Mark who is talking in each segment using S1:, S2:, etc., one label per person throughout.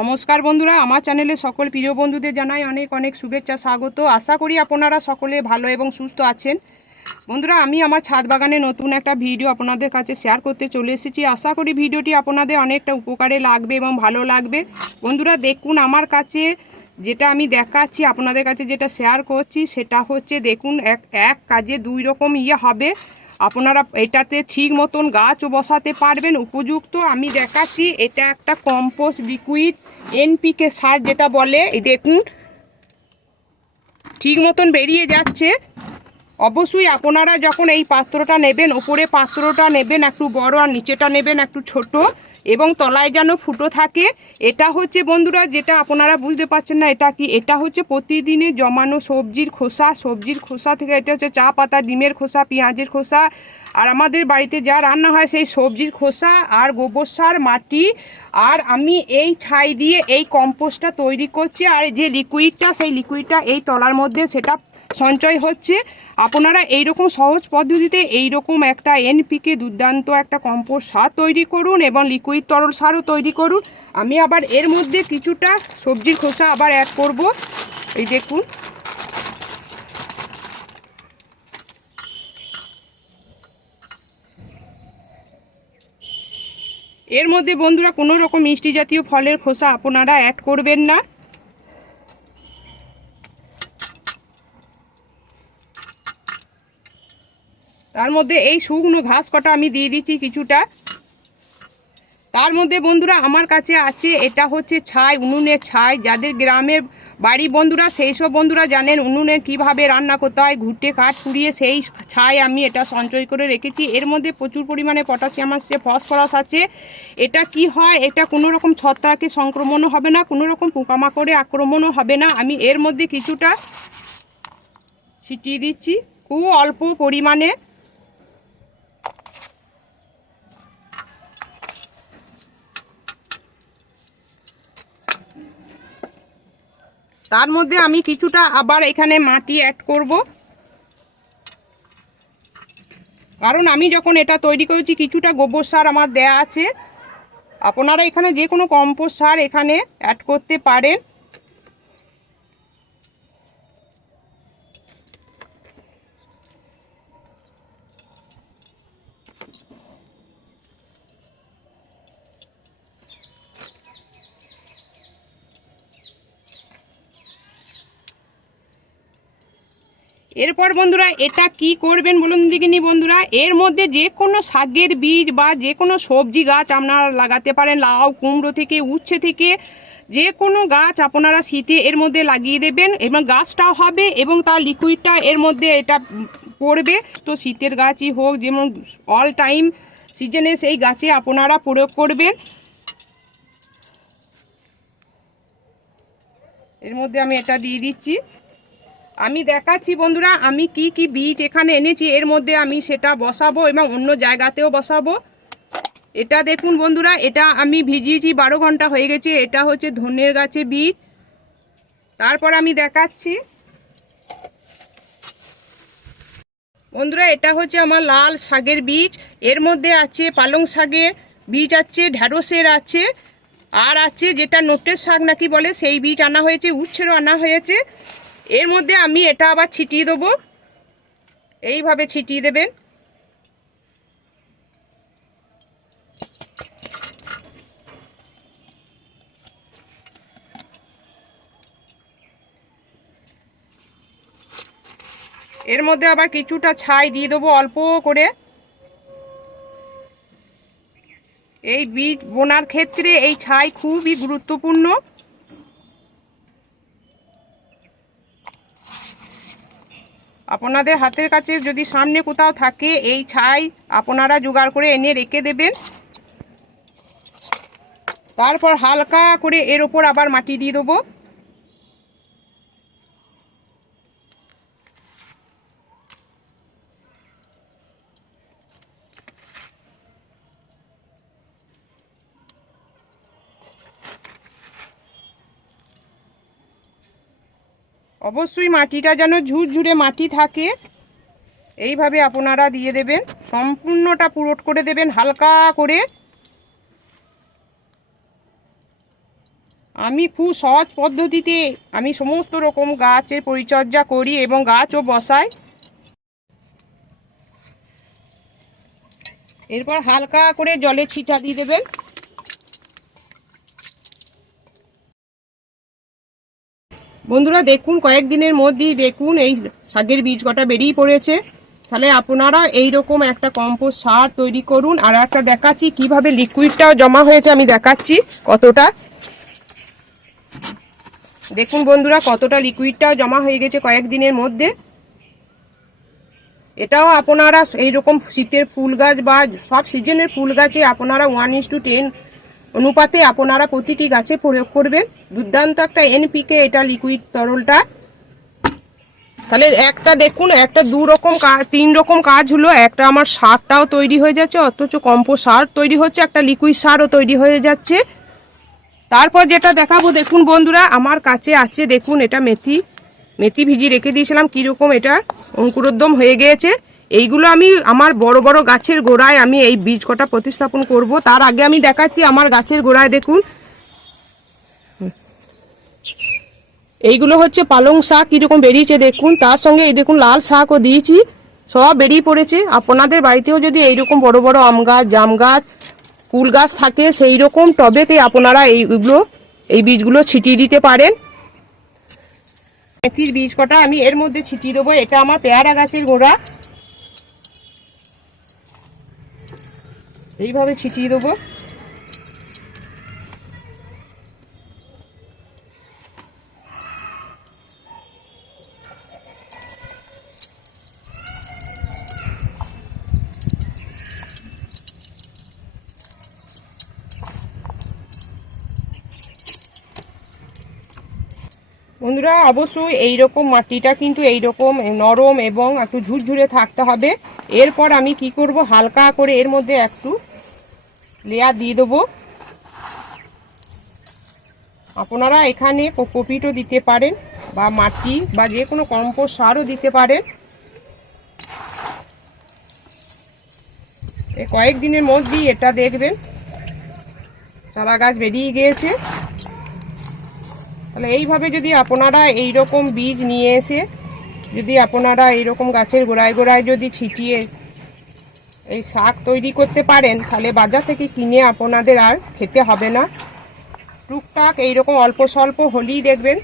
S1: নমস্কার বন্ধুরা, আমার চ্যানেলে সকল প্রিয় বন্ধুদের জানাই অনেক অনেক শুভেচ্ছা, স্বাগত। আশা করি আপনারা সকলে ভালো এবং সুস্থ আছেন। বন্ধুরা, আমি আমার ছাদ বাগানে নতুন একটা ভিডিও আপনাদের কাছে শেয়ার করতে চলে এসেছি। আশা করি ভিডিওটি আপনাদের অনেকটা উপকারে লাগবে এবং ভালো লাগবে। বন্ধুরা, দেখুন আমার কাছে যেটা আমি দেখাচ্ছি, আপনাদের কাছে যেটা শেয়ার করছি, সেটা হচ্ছে দেখুন, এক এক কাজে দুই রকম ইয়ে হবে। আপনারা এটাতে ঠিক মতন গাছও বসাতে পারবেন, উপযুক্ত। আমি দেখাচ্ছি, এটা একটা কম্পোস্ট লিকুইড এনপিকে সার যেটা বলে দেখুন। ঠিক মতন বেরিয়ে যাচ্ছে। অবশ্যই আপনারা যখন এই পাত্রটা নেবেন ওপরে পাত্রটা নেবেন, একটু বড় আর নিচেটা নেবেন, একটু ছোট। এবং তলায় যেন ফুটো থাকে, এটা হচ্ছে বন্ধুরা যেটা আপনারা বুঝতে পারছেন না, এটা কি? এটা হচ্ছে প্রতিদিনে জমানো সবজির খোসা সবজির খোসা থেকে এটা হচ্ছে চা পাতা, ডিমের খোসা, পেঁয়াজের খোসা। আর আমাদের বাড়িতে যা রান্না হয় সেই সবজির খোসা আর গোবর সার, মাটি। আর আমি এই ছাই দিয়ে এই কম্পোস্টটা তৈরি করছি আর যে লিকুইডটা সেই লিকুইডটা এই তলার মধ্যে সেটা সঞ্চয় হচ্ছে। আপনারা এইরকম সহজ পদ্ধতিতে এইরকম একটা এনপিকে দুর্দান্ত একটা কম্পোস্ট সার তৈরি করুন এবং লিকুইড তরল সারও তৈরি করুন। আমি আবার এর মধ্যে কিছুটা সবজির খোসা আবার অ্যাড করব। এই দেখুন। এর মধ্যে বন্ধুরা কোনো রকম মিষ্টি জাতীয় ফলের খোসা আপনারা অ্যাড করবেন না। তার মধ্যে এই শুকনো ঘাস কটা আমি দিয়ে দিচ্ছি কিছুটা। তার মধ্যে বন্ধুরা আমার কাছে আছে, এটা হচ্ছে ছাই, উনুনের ছাই। যাদের গ্রামের বাড়ি বন্ধুরা, সেই সব বন্ধুরা জানেন উনুনে কীভাবে রান্না করতে হয় ঘুটে কাঠ পুড়িয়ে সেই ছাই আমি এটা সঞ্চয় করে রেখেছি। এর মধ্যে প্রচুর পরিমাণে পটাশিয়াম আছে, ফসফরাস আছে। এটা কি হয়, এটা কোনো রকম ছত্রাকে সংক্রমণও হবে না, কোনো রকম পোকামাকড়ে আক্রমণও হবে না। আমি এর মধ্যে কিছুটা ছিটিয়ে দিচ্ছি, খুব অল্প পরিমাণে। তার মধ্যে আমি কিছুটা আবার এখানে মাটি অ্যাড করব। কারণ আমি যখন এটা তৈরি করেছি, কিছুটা গোবর সার আমার দেয়া আছে। আপনারা এখানে যে কোনো কম্পোস্ট সার এখানে অ্যাড করতে পারেন। এরপর বন্ধুরা, এটা কি করবেন বলুন দেখিনি বন্ধুরা, এর মধ্যে যে কোনো শাকের বীজ বা যে কোনো সবজি গাছ আপনারা লাগাতে পারেন, লাউ, কুমড়ো থেকে, উচ্ছে থেকে যে কোনো গাছ আপনারা শীতে এর মধ্যে লাগিয়ে দেবেন এবং গাছটাও হবে এবং তার লিকুইডটা এর মধ্যে এটা পড়বে। তো শীতের গাছই হোক, যেমন অল টাইম সিজনে সেই গাছে আপনারা প্রয়োগ করবেন। এর মধ্যে আমি এটা দিয়ে দিচ্ছি। আমি দেখাচ্ছি বন্ধুরা, আমি কি কি বীজ এখানে এনেছি, এর মধ্যে আমি সেটা বসাবো এবং অন্য জায়গাতেও বসাবো। এটা দেখুন বন্ধুরা, এটা আমি ভিজিয়েছি বারো ঘণ্টা হয়ে গেছে, এটা হচ্ছে ধনের গাছে বীজ। তারপর আমি দেখাচ্ছি। বন্ধুরা, এটা হচ্ছে আমার লাল শাকের বীজ, এর মধ্যে আছে পালং শাকের বীজ আছে, ঢ্যাঁড়সের আছে, আর আছে যেটা নোটের শাক নাকি বলে, সেই বীজ আনা হয়েছে, উচ্ছেরও আনা হয়েছে। এর মধ্যে আমি এটা আবার ছিটিয়ে দেবো। এইভাবে ছিটিয়ে দেবেন। এর মধ্যে আবার কিছুটা ছাই দিয়ে দেবো অল্প করে। এই বীজ বোনার ক্ষেত্রে এই ছাই খুবই গুরুত্বপূর্ণ। আপনাদের হাতের কাছে যদি সামনে কোথাও থাকে এই ছাই, আপনারা জোগাড় করে এনে রেখে দেবেন। তারপর হালকা করে এর ওপর আবার মাটি দিয়ে দেবো। অবশ্যই মাটিটা যেন ঝুরঝুরে মাটি থাকে। এইভাবে আপনারা দিয়ে দেবেন, সম্পূর্ণটা পুরোট করে দেবেন হালকা করে। আমি খুব সহজ পদ্ধতিতে আমি সমস্ত রকম গাছের পরিচর্যা করি এবং গাছও বসাই। এরপর হালকা করে জলে ছিটা দিয়ে দেবেন। বন্ধুরা দেখুন, কয়েকদিনের মধ্যেই দেখুন, এই শাকের বীজ কটা বেরিয়ে পড়েছে। তাহলে আপনারা এই রকম একটা কম্পোস্ট সার তৈরি করুন। আর একটা দেখাচ্ছি, কীভাবে লিকুইডটাও জমা হয়েছে, আমি দেখাচ্ছি কতটা। দেখুন বন্ধুরা, কতটা লিকুইডটাও জমা হয়ে গেছে কয়েকদিনের মধ্যে। এটাও আপনারা এইরকম শীতের ফুল গাছ বা সব সিজনের ফুল গাছে আপনারা ওয়ান ইস টু টেন অনুপাতে আপনারা প্রতিটি গাছে প্রয়োগ করবেন। দুর্দান্ত একটা এনপিকে এটা লিকুইড তরলটা। তাহলে একটা দেখুন, একটা দু রকম তিন রকম কাজ হলো। একটা আমার সারটাও তৈরি হয়ে যাচ্ছে, অথচ কম্পোস্ট সার তৈরি হচ্ছে, একটা লিকুইড সারও তৈরি হয়ে যাচ্ছে। তারপর যেটা দেখাবো, দেখুন বন্ধুরা, আমার কাছে আছে, দেখুন এটা মেথি। মেথি ভিজি রেখে দিয়েছিলাম, কীরকম এটা অঙ্কুরোদ্যম হয়ে গিয়েছে। এইগুলো আমি আমার বড় বড় গাছের গোড়ায় আমি এই বীজ কটা প্রতিস্থাপন করব। তার আগে আমি দেখাচ্ছি আমার গাছের গোড়ায় দেখুন। এইগুলো হচ্ছে পালং শাক, কীরকম বেরিয়েছে দেখুন। তার সঙ্গে এই দেখুন লাল শাকও দিয়েছি। সব বেরিয়ে পড়েছে। আপনাদের বাড়িতেও যদি এইরকম বড় বড় আম গাছ, জাম গাছ কুল গাছ থাকে সেই রকম টবেতে আপনারা এইগুলো, এই বীজগুলো ছিটিয়ে দিতে পারেন। মেথির বীজ কটা আমি এর মধ্যে ছিটিয়ে দেবো। এটা আমার পেয়ারা গাছের গোড়া। এইভাবে ছিটিয়ে দেবো। বন্ধুরা, অবশ্যই এই রকম মাটিটা কিন্তু এই রকম নরম এবং একটু ঝুরঝুরে থাকতে হবে। এরপর আমি কি করব? হালকা করে এর মধ্যে একটু লেয়ার দিয়ে দেবো। আপনারা এখানে কোকোপিটও দিতে পারেন বা মাটি বা যে কোনো কম্পোস্ট সারও দিতে পারেন। কয়েকদিনের মধ্যেই এটা দেখবেন। চারা গাছ বেরিয়ে গিয়েছে। তাহলে এইভাবে যদি আপনারা এই রকম বীজ নিয়ে এসে যদি আপনারা এই রকম গাছের গোড়ায় গোড়ায় যদি ছিটিয়ে এই শাক তৈরি করতে পারেন, তাহলে বাজার থেকে কিনে আপনাদের আর খেতে হবে না। টুকটাক এইরকম অল্প স্বল্প হলেই দেখবেন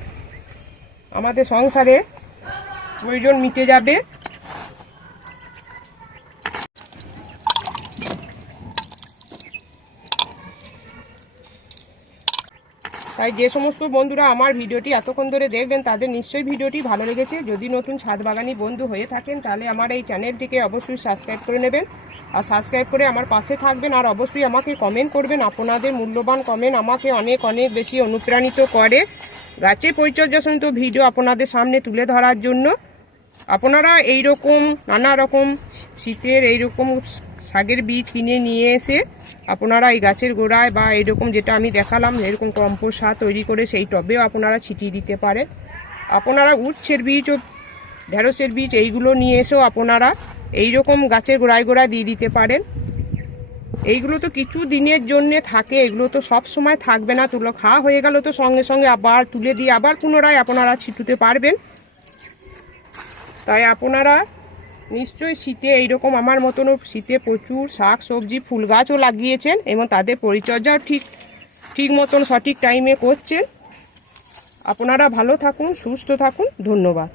S1: আমাদের সংসারে প্রয়োজন মিটে যাবে। তাই যে সমস্ত বন্ধুরা আমার ভিডিওটি এতক্ষণ ধরে দেখবেন, তাদের নিশ্চয়ই ভিডিওটি ভালো লেগেছে। যদি নতুন ছাদ বাগানি বন্ধু হয়ে থাকেন, তাহলে আমার এই চ্যানেলটিকে অবশ্যই সাবস্ক্রাইব করে নেবেন। আর সাবস্ক্রাইব করে আমার পাশে থাকবেন আর অবশ্যই আমাকে কমেন্ট করবেন। আপনাদের মূল্যবান কমেন্ট আমাকে অনেক অনেক বেশি অনুপ্রাণিত করে। গাছের পরিচর্যা সহিত ভিডিও আপনাদের সামনে তুলে ধরার জন্য। আপনারা এই রকম নানা রকম শীতের এই রকম শাকের বীজ কিনে নিয়ে এসে আপনারা এই গাছের গোড়ায় বা এরকম যেটা আমি দেখালাম, এরকম কম্পোস্ট সার তৈরি করে সেই টবেও আপনারা ছিটিয়ে দিতে পারেন। আপনারা উচ্ছের বীজ ও ঢেঁড়সের বীজ এইগুলো নিয়ে এসেও আপনারা এই রকম গাছের গোড়ায় গোড়ায় দিয়ে দিতে পারেন। এইগুলো তো কিছু দিনের জন্য থাকে, এগুলো তো সব সময় থাকবে না, তুলো খাওয়া হয়ে গেল তো সঙ্গে সঙ্গে আবার তুলে দিয়ে আবার পুনরায় আপনারা ছিটুতে পারবেন। তাই আপনারা নিশ্চয়ই শীতে এইরকম আমার মতনও শীতে প্রচুর শাক, সবজি, ফুল গাছও লাগিয়েছেন এবং তাদের পরিচর্যাও ঠিক ঠিক মতন সঠিক টাইমে করছেন। আপনারা ভালো থাকুন, সুস্থ থাকুন। ধন্যবাদ।